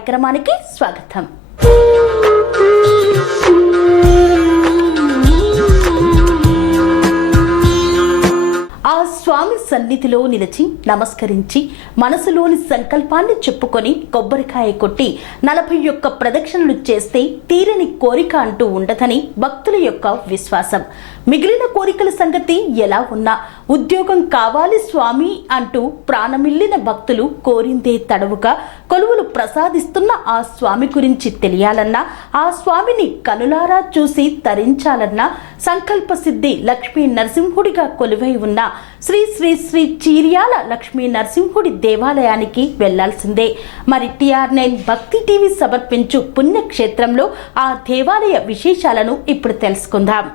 కార్యక్రమానికి స్వాగతం. సన్నిధిలో నిలిచి నమస్కరించి మనసులోని సంకల్పాన్ని చెప్పుకొని కొబ్బరికాయ కొట్టి నలభై ఒక్క ప్రదక్షిణలు చేస్తే తీరని కోరిక అంటూ ఉండదని భక్తుల యొక్క విశ్వాసం. మిగిలిన కోరికల సంగతి ఎలా ఉన్నా ఉద్యోగం కావాలి స్వామి అంటూ ప్రాణమిల్లిన భక్తులు కోరిందే తడవుగా కొలువులు ప్రసాదిస్తున్న ఆ స్వామి గురించి తెలియాలన్నా ఆ స్వామిని కనులారా చూసి తరించాలన్నా సంకల్ప సిద్ధి లక్ష్మీ నరసింహుడిగా కొలువై ఉన్న శ్రీ శ్రీ శ్రీ చీర్యాల లక్ష్మీ నరసింహుడి దేవాలయానికి వెళ్ళాల్సిందే. మరి టిఆర్ నైన్ భక్తి టీవీ సమర్పించు పుణ్యక్షేత్రంలో ఆ దేవాలయ విశేషాలను ఇప్పుడు తెలుసుకుందాం.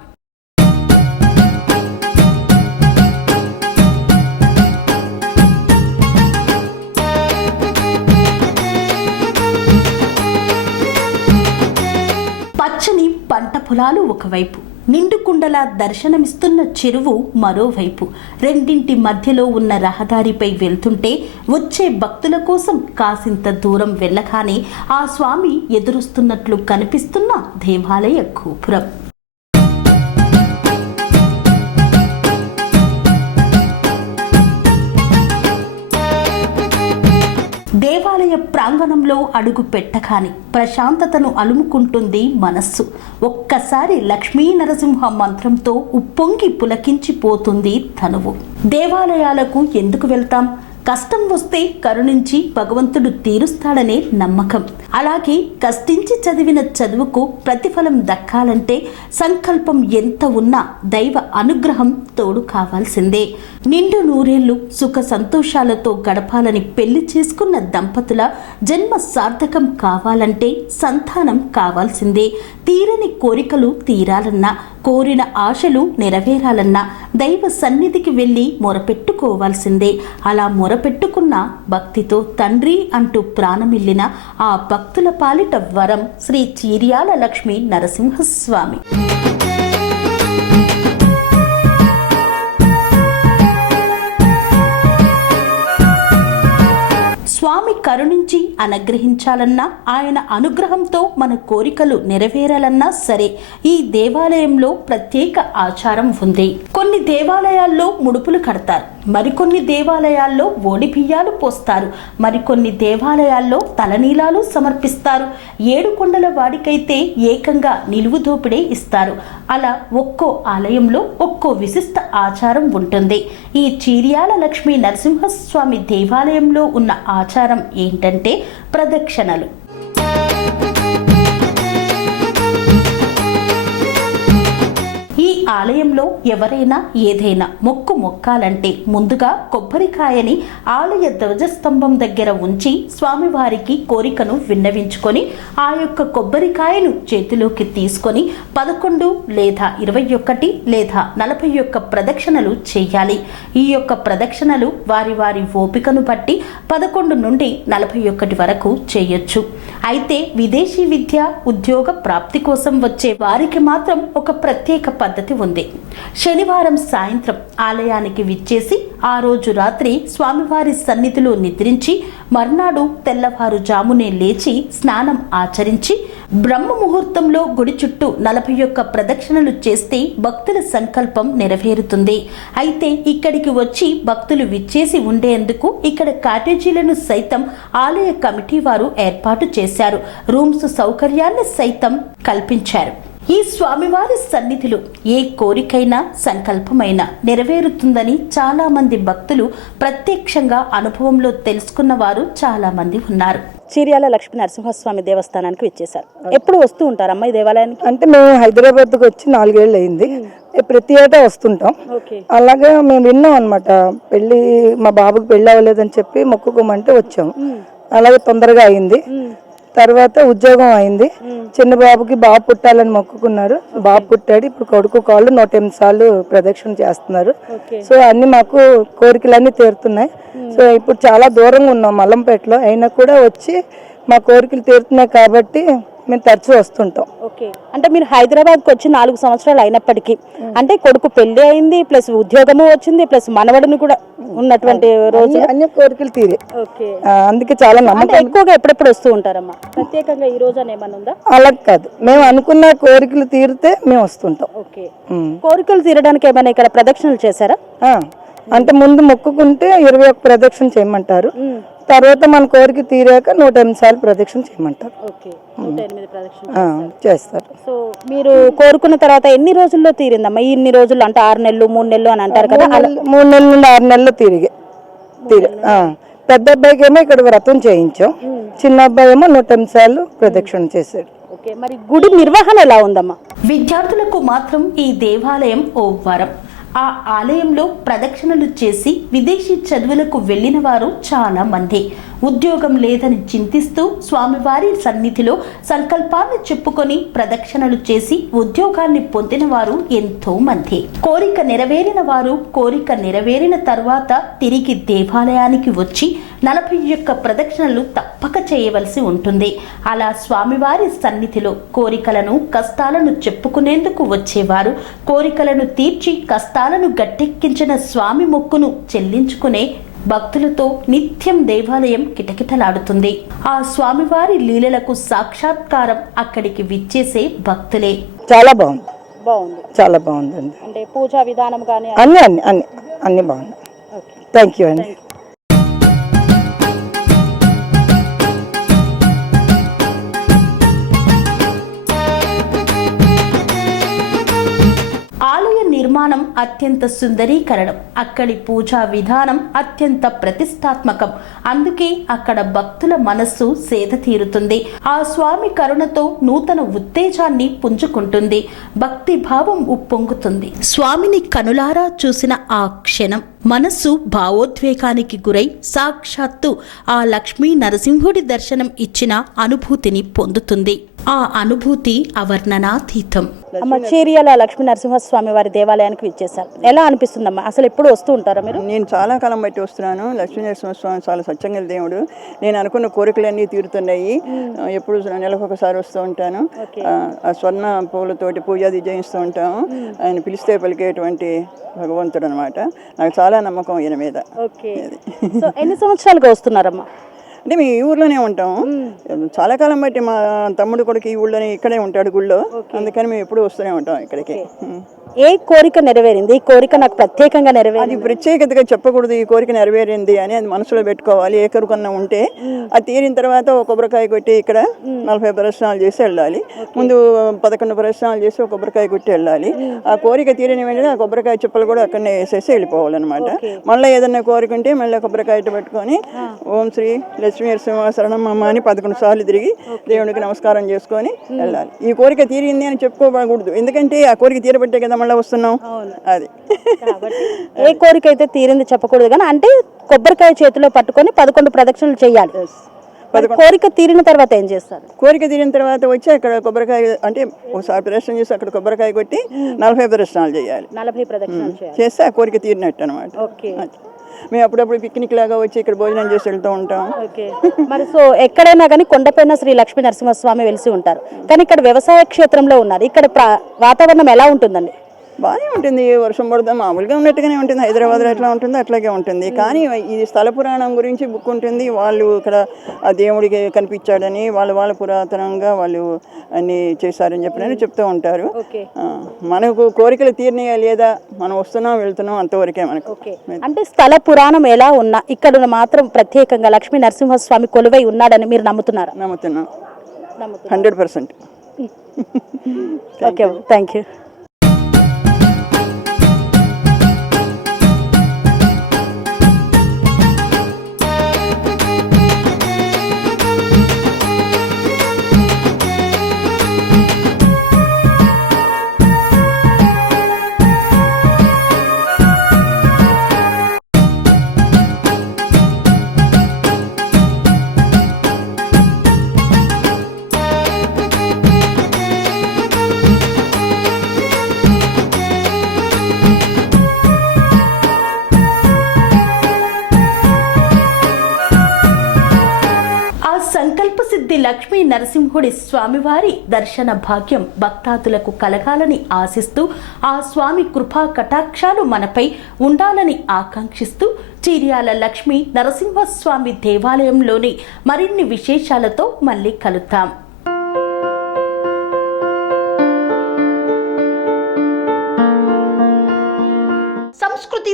పచ్చని పంట పొలాలు ఒకవైపు నిండుకుండలా దర్శనమిస్తున్న చెరువు మరోవైపు. రెండింటి మధ్యలో ఉన్న రహదారిపై వెళ్తుంటే వచ్చే భక్తుల కోసం కాసింత దూరం వెళ్ళగానే ఆ స్వామి ఎదురుస్తున్నట్లు కనిపిస్తున్న దేవాలయ గోపురం. ప్రాంగణంలో అడుగు పెట్టగానే ప్రశాంతతను అలుముకుంటుంది మనస్సు. ఒక్కసారి లక్ష్మీ నరసింహ మంత్రంతో ఉప్పొంగి పులకించిపోతుంది తనువు. దేవాలయాలకు ఎందుకు వెళ్తాం? కష్టం వస్తే కరుణించి భగవంతుడు తీరుస్తాడనే నమ్మకం. అలాగే కష్టించి చదివిన చదువుకు ప్రతిఫలం దక్కాలంటే సంకల్పం ఎంత ఉన్నా దైవ అనుగ్రహం తోడు కావాల్సిందే. నిండు నూరేళ్ళు సుఖ సంతోషాలతో గడపాలని పెళ్ళి చేసుకున్న దంపతుల జన్మ సార్థకం కావాలంటే సంతానం కావాల్సిందే. తీరని కోరికలు తీరాలన్నా కోరిన ఆశలు నెరవేరాలన్నా దైవ సన్నిధికి వెళ్ళి మొరపెట్టుకోవాల్సిందే. అలా మొర మొరపెట్టుకున్న భక్తితో తండ్రి అంటూ ప్రాణమిల్లిన ఆ భక్తుల పాలిట వరం శ్రీ చీర్యాల లక్ష్మీ నరసింహస్వామి. కరుణించి అనుగ్రహించాలన్నా ఆయన అనుగ్రహంతో మన కోరికలు నెరవేరాలన్నా సరే ఈ దేవాలయంలో ప్రత్యేక ఆచారం ఉంది. కొన్ని దేవాలయాల్లో ముడుపులు కడతారు. మరికొన్ని దేవాలయాల్లో ఓడిబియ్యాలు పోస్తారు. మరికొన్ని దేవాలయాల్లో తలనీలాలు సమర్పిస్తారు. ఏడు కొండల వాడికైతే ఏకంగా నిలువు దోపిడే ఇస్తారు. అలా ఒక్కో ఆలయంలో ఒక్కో విశిష్ట ఆచారం ఉంటుంది. ఈ చీర్యాల లక్ష్మీ నరసింహస్వామి దేవాలయంలో ఉన్న ఆచారం ఏంటంటే ప్రదక్షిణలు. ఆలయంలో ఎవరైనా ఏదైనా మొక్కు మొక్కాలంటే ముందుగా కొబ్బరికాయని ఆలయ ధ్వజస్తంభం దగ్గర ఉంచి స్వామివారికి కోరికను విన్నవించుకొని ఆ యొక్క కొబ్బరికాయను చేతిలోకి తీసుకొని పదకొండు లేదా ఇరవై ఒకటి లేదా నలభై ఒక్క ప్రదక్షిణలు చేయాలి. ఈ యొక్క ప్రదక్షిణలు వారి వారి ఓపికను బట్టి పదకొండు నుండి నలభై ఒకటి వరకు చేయొచ్చు. అయితే విదేశీ విద్య ఉద్యోగ ప్రాప్తి కోసం వచ్చే వారికి మాత్రం ఒక ప్రత్యేక పద్ధతి ఉంది. శనివారం సాయంత్రం ఆలయానికి విచ్చేసి ఆ రోజు రాత్రి స్వామివారి సన్నిధిలో నిద్రించి మర్నాడు తెల్లవారుజామునే లేచి స్నానం ఆచరించి బ్రహ్మ ముహూర్తంలో గుడి చుట్టూ నలభై ఒక్క ప్రదక్షిణలు చేస్తే భక్తుల సంకల్పం నెరవేరుతుంది. అయితే ఇక్కడికి వచ్చి భక్తులు విచ్చేసి ఉండేందుకు ఇక్కడ కాటేజీలను సైతం ఆలయ కమిటీ వారు ఏర్పాటు చేశారు. రూమ్స్ సౌకర్యాన్ని సైతం కల్పించారు. ఈ స్వామివారి సన్నిధిలో ఏ కోరికైనా సంకల్పమైనా నెరవేరుతుందని చాలా మంది భక్తులు ప్రత్యక్షంగా అనుభవంలో తెలుసుకున్న వారు చాలా మంది ఉన్నారు. చీర్యాల లక్ష్మీ నరసింహస్వామి దేవస్థానానికి వచ్చేసారు ఎప్పుడు వస్తూ ఉంటారు అమ్మాయి దేవాలయానికి? అంటే మేము హైదరాబాద్కి వచ్చి నాలుగేళ్ళు అయింది ప్రతి ఏటా వస్తుంటాం. ఓకే. అలాగే మేము విన్నాం అనమాట పెళ్ళి మా బాబుకి పెళ్ళి అవ్వలేదని చెప్పి మొక్కుకోమంటే వచ్చాం. అలాగే తొందరగా అయింది. తర్వాత ఉద్యోగం అయింది. చిన్న బాబుకి బాబు పుట్టాలని మొక్కుకున్నారు. బాబు పుట్టాడు. ఇప్పుడు కొడుకు కాళ్ళు నూట ఎనిమిది సార్లు ప్రదక్షిణ చేస్తున్నారు. సో అన్ని మాకు కోరికలన్నీ తీరుతున్నాయి. సో ఇప్పుడు చాలా దూరంగా ఉన్నాం మల్లంపేటలో. అయినా కూడా వచ్చి మా కోరికలు తీరుతున్నాయి కాబట్టి మేము తరచూ వస్తుంటాం. ఓకే. అంటే మీరు హైదరాబాద్కి వచ్చి నాలుగు సంవత్సరాలు అయినప్పటికీ అంటే కొడుకు పెళ్ళి అయింది ప్లస్ ఉద్యోగము వచ్చింది ప్లస్ మనవడిని కూడా ఉన్నటువంటి రోజు అన్ని- కోరికలు తీరే. అందుకే చాలా నమ్మకం. ఎక్కువగా ఎప్పుడెప్పుడు వస్తూ ఉంటారమ్మా? ప్రత్యేకంగా ఈ రోజు అని ఏమన్నా ఉందా? అలా కాదు. మేము అనుకున్న కోరికలు తీరితే మేము వస్తుంటాం. ఓకే. కోరికలు తీరడానికి ఏమైనా ఇక్కడ ప్రదక్షిణలు చేశారా? అంటే ముందు మొక్కుకుంటే ఇరవై ఒక్క ప్రదక్షిణ చేయమంటారు. తర్వాత మన కోరిక తీరాక నూట ఎనిమిది సార్లు ప్రదక్షిణ చేయమంటారు. చేస్తారు. సో మీరు కోరుకున్న తర్వాత ఎన్ని రోజుల్లో తీరిందమ్మా? ఇన్ని రోజులు అంటే ఆరు నెలలు మూడు నెలలు అని అంటారు కదా మూడు నెలల నుండి ఆరు నెలలు తిరిగి ఆ. పెద్ద అబ్బాయికి ఏమో ఇక్కడ వ్రతం చేయించాం. చిన్న అబ్బాయి ఏమో నూట ఎనిమిది సార్లు ప్రదక్షిణ చేశాడు. ఓకే మరి గుడి నిర్వహణ ఎలా ఉందమ్మా? విద్యార్థులకు మాత్రం ఈ దేవాలయం ఓ వరం. ఆ ఆలయంలో ప్రదక్షిణలు చేసి విదేశీ చదువులకు వెళ్ళిన వారు చాలా మంది. ఉద్యోగం లేదని చింతిస్తూ స్వామివారి సన్నిధిలో సంకల్పాన్ని చెప్పుకొని ప్రదక్షిణలు చేసి ఉద్యోగాన్ని పొందిన వారు ఎంతో మంది. కోరిక నెరవేరిన వారు కోరిక నెరవేరిన తర్వాత తిరిగి దేవాలయానికి వచ్చి నలభై ఒక్క ప్రదక్షిణలు తప్పక చేయవలసి ఉంటుంది. అలా స్వామివారి సన్నిధిలో కోరికలను కష్టాలను చెప్పుకునేందుకు వచ్చేవారు. కోరికలను తీర్చి కష్టాలను గట్టెక్కించిన స్వామి మొక్కును చెల్లించుకునే భక్తులతో నిత్యం దేవాలయం కిటకిటలాడుతుంది. ఆ స్వామివారి లీలలకు సాక్షాత్కారం అక్కడికి విచ్చేసే భక్తులే. చాలా బాగుంది. బాగుంది. చాలా బాగుందండి. అంటే పూజా విధానం కానీ అన్ని అన్ని అన్ని అన్ని ఓకే. థ్యాంక్ యూ అండి. అత్యంత సుందరీకరణం అక్కడి పూజా విధానం అత్యంత ప్రతిష్టాత్మకం. అందుకే అక్కడ భక్తుల మనస్సు సేద తీరుతుంది. ఆ స్వామి కరుణతో నూతన ఉత్తేజాన్ని పుంజుకుంటుంది. భక్తి భావం ఉప్పొంగుతుంది. స్వామిని కనులారా చూసిన ఆ క్షణం మనస్సు భావోద్వేగానికి గురై సాక్షాత్తు ఆ లక్ష్మీ నరసింహుడి దర్శనం ఇచ్చిన అనుభూతిని పొందుతుంది. ఆ అనుభూతి అవర్ణనాతీతం. అమ్మ చేరియాల లక్ష్మీ నరసింహస్వామి వారి దేవాలయానికి విచ్చేసారు ఎలా అనిపిస్తుందమ్మా? అసలు ఎప్పుడు వస్తూ ఉంటారా మీరు? నేను చాలా కాలం బట్టి వస్తున్నాను. లక్ష్మీనరసింహస్వామి చాలా సత్యంగా దేవుడు. నేను అనుకున్న కోరికలన్నీ తీరుతున్నాయి. ఎప్పుడు నెలకు ఒకసారి వస్తూ ఉంటాను. ఆ, స్వర్ణ పూలతోటి పూజాది చేయిస్తూ ఉంటాము. ఆయన పిలిస్తే పలికేటువంటి భగవంతుడు అనమాట నాకు చాలా నమ్మకం ఈయన మీద. ఓకే. సో ఎన్ని సంవత్సరాలుగా వస్తున్నారమ్మా? అంటే మేము ఈ ఊర్లోనే ఉంటాము చాలా కాలం బట్టి మా తమ్ముడు కొడుకు ఈ ఊళ్ళోనే ఇక్కడే ఉంటాడు గుళ్ళో. అందుకని మేము ఎప్పుడు వస్తూనే ఉంటాం ఇక్కడికి. ఏ కోరిక నెరవేరింది? ఈ కోరిక నాకు ప్రత్యేకంగా నెరవేరింది. అది ప్రత్యేకతగా చెప్పకూడదు ఈ కోరిక నెరవేరింది అని అది మనసులో పెట్టుకోవాలి. ఏ కొరకన్నా ఉంటే అది తీరిన తర్వాత ఒక కొబ్బరికాయ కొట్టి ఇక్కడ నలభై ప్రదర్శనాలు చేసి వెళ్ళాలి. ముందు పదకొండు ప్రదర్శనాలు చేసి ఒక కొబ్బరికాయ కొట్టి వెళ్ళాలి. ఆ కోరిక తీరిన వెంటనే ఆ కొబ్బరికాయ చెప్పులు కూడా అక్కడనే వేసేసి వెళ్ళిపోవాలన్నమాట. మళ్ళీ ఏదన్నా కోరిక ఉంటే మళ్ళీ కొబ్బరికాయ పెట్టుకొని ఓం శ్రీ లక్ష్మీ నరసింహ శరణమ్మ అని పదకొండు సార్లు తిరిగి దేవుడికి నమస్కారం చేసుకొని వెళ్ళాలి. ఈ కోరిక తీరింది అని చెప్పుకోకూడదు. ఎందుకంటే ఆ కోరిక తీరబట్టే కదా మళ్ళీ వస్తున్నాం అది. ఏ కోరిక అయితే తీరింది చెప్పకూడదు కానీ అంటే కొబ్బరికాయ చేతిలో పట్టుకొని పదకొండు ప్రదక్షిణలు చేయాలి. కోరిక తీరిన తర్వాత ఏం చేస్తారు? కోరిక తీరిన తర్వాత వచ్చి అక్కడ కొబ్బరికాయ అంటే ఒకసారి ప్రదర్శన చేసి అక్కడ కొబ్బరికాయ కొట్టి నలభై ప్రదర్శనాలు చేయాలి. నలభై ప్రదక్షిణలు చేయాలి. చేస్తే ఆ కోరిక తీరినట్టు అనమాట మేము అప్పుడప్పుడు పిక్నిక్ లాగా వచ్చి ఇక్కడ భోజనం చేసి వెళ్తూ ఉంటాం మరి సో ఎక్కడైనా కానీ కొండపైన శ్రీ లక్ష్మీ నరసింహస్వామి వెలిసి ఉంటారు. కానీ ఇక్కడ వ్యవసాయ క్షేత్రంలో ఉన్నారు. ఇక్కడ వాతావరణం ఎలా ఉంటుందండి? బాగానే ఉంటుంది. వర్షం పడుతుంది మామూలుగా ఉన్నట్టుగానే ఉంటుంది. హైదరాబాద్లో ఎట్లా ఉంటుందో అట్లాగే ఉంటుంది. కానీ ఇది స్థల పురాణం గురించి బుక్ ఉంటుంది. వాళ్ళు ఇక్కడ ఆ దేవుడికి కనిపించాడని వాళ్ళు వాళ్ళ పురాతనంగా వాళ్ళు అన్ని చేశారని చెప్పినని చెప్తూ ఉంటారు. మనకు కోరికలు తీరినాయా లేదా? మనం వస్తున్నాం వెళ్తున్నాం అంతవరకే మనకు. అంటే స్థల పురాణం ఎలా ఉన్నా ఇక్కడ మాత్రం ప్రత్యేకంగా లక్ష్మీ నరసింహస్వామి కొలువై ఉన్నాడని మీరు నమ్ముతున్నారా? నమ్ముతున్నాం. Hundred percent. Okay. Thank you Lakshmi నరసింహుడి స్వామివారి దర్శన భాగ్యం భక్తాదులకు కలగాలని ఆశిస్తూ ఆ స్వామి కృపా కటాక్షాలు మనపై ఉండాలని ఆకాంక్షిస్తూ చీర్యాల లక్ష్మీ నరసింహస్వామి దేవాలయంలోని మరిన్ని విశేషాలతో మళ్ళీ కలుద్దాం. సంస్కృతి